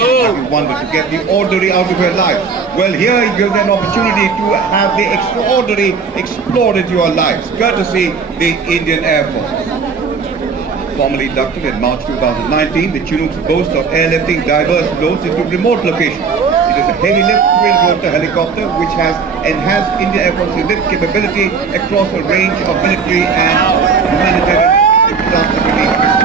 have you wanted to get the ordinary out of your life? Well, here you get an opportunity to have the extraordinary explored into your lives, courtesy the Indian Air Force. Formally inducted in March 2019, the Chinooks boast of airlifting diverse loads into remote locations. It is a heavy lift twin-rotor helicopter which has enhanced Indian Air Force's lift capability across a range of military and humanitarian disaster relief missions.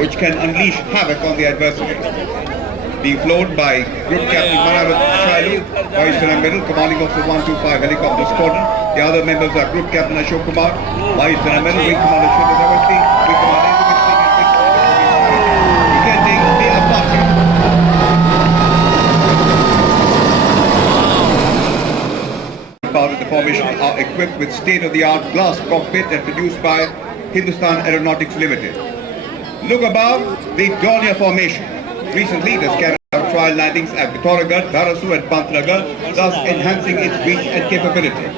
Which can unleash havoc on the adversary. Being flown by Group Captain Tricolour, Vice Admiral, Commanding Officer 125 Helicopter Squadron. The other members are Group Captain Ashok Kumar, Vice Admiral, Wing Commander Shweta Ravasti, Wing Commander presenting the Apache. Part of the formation are equipped with state-of-the-art glass cockpit and produced by Hindustan Aeronautics Limited. Look above the Dornier formation. Recently, it has carried out trial landings at Pithoragarh, Dharasu and Pantnagar, thus enhancing its reach and capability.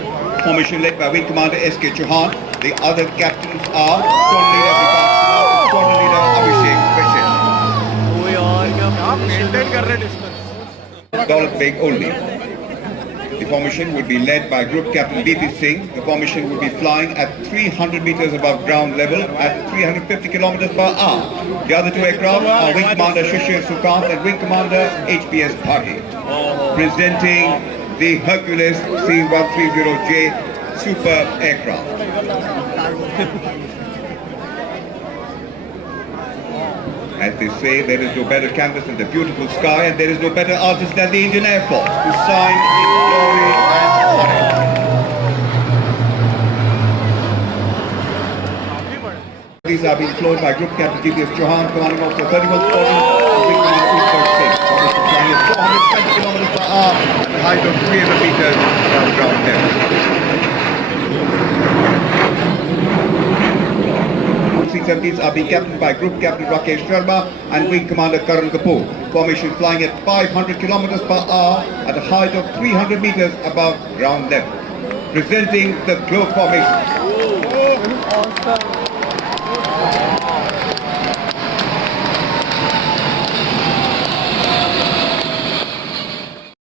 Formation led by Wing Commander S.K. Chauhan. The other captains are Squadron Leader Vikas Kumar, Squadron Leader Abhishek Bashir. Daulat Beg only. The formation would be led by Group Captain D.P. Singh. The formation would be flying at 300 meters above ground level at 350 kilometers per hour. The other two aircraft are Wing Commander Shishir Sukant and Wing Commander HPS Bhati. Presenting the Hercules C-130J super aircraft. As they say, there is no better canvas than the beautiful sky, and there is no better artist than the Indian Air Force to sign in glory and honor. These are being flown by Group Captain G.P.S. Chauhan, Commanding Officer 31st Squadron, and Wing Commander Utkarsh Singh. Flying at 420 kilometers per hour at a height of 300 meters above ground level. C-17s are being captained by Group Captain Rakesh Sharma and Wing Commander Karan Kapoor. Formation flying at 500 kilometers per hour at a height of 300 meters above ground level. Presenting the globe formation.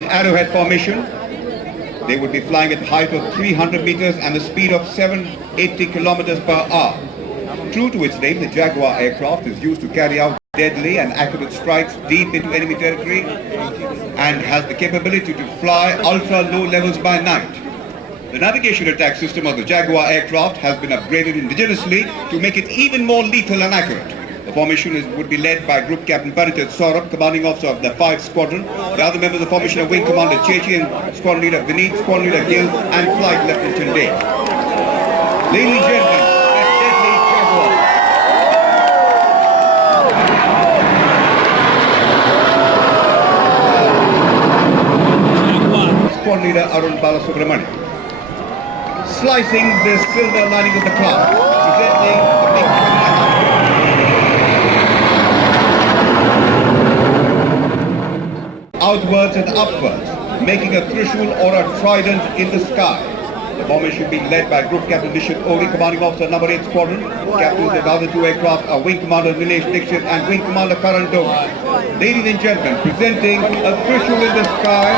Arrowhead formation. They would be flying at a height of 300 meters and a speed of 780 kilometers per hour. True to its name, the Jaguar aircraft is used to carry out deadly and accurate strikes deep into enemy territory and has the capability to fly ultra-low levels by night. The navigation attack system of the Jaguar aircraft has been upgraded indigenously to make it even more lethal and accurate. The formation would be led by Group Captain Paritat Saurabh, Commanding Officer of the 5th Squadron. The other members of the formation are Wing Commander Chechi and Squadron Leader Vineet, Squadron Leader Gill and Flight Lieutenant Chande. Ladies and gentlemen, Squadron Leader Arun Balasubramanian. Slicing the silver lining of the cloud, presenting the big outwards and upwards, making a trishul or a trident in the sky. The formation should be led by Group Captain Nishit Ori, Commanding Officer number 8 Squadron. Captains of the other two aircraft are Wing Commander Nilesh Dixit and Wing Commander Karan Dogan. Ladies and gentlemen, presenting a trishul in the sky,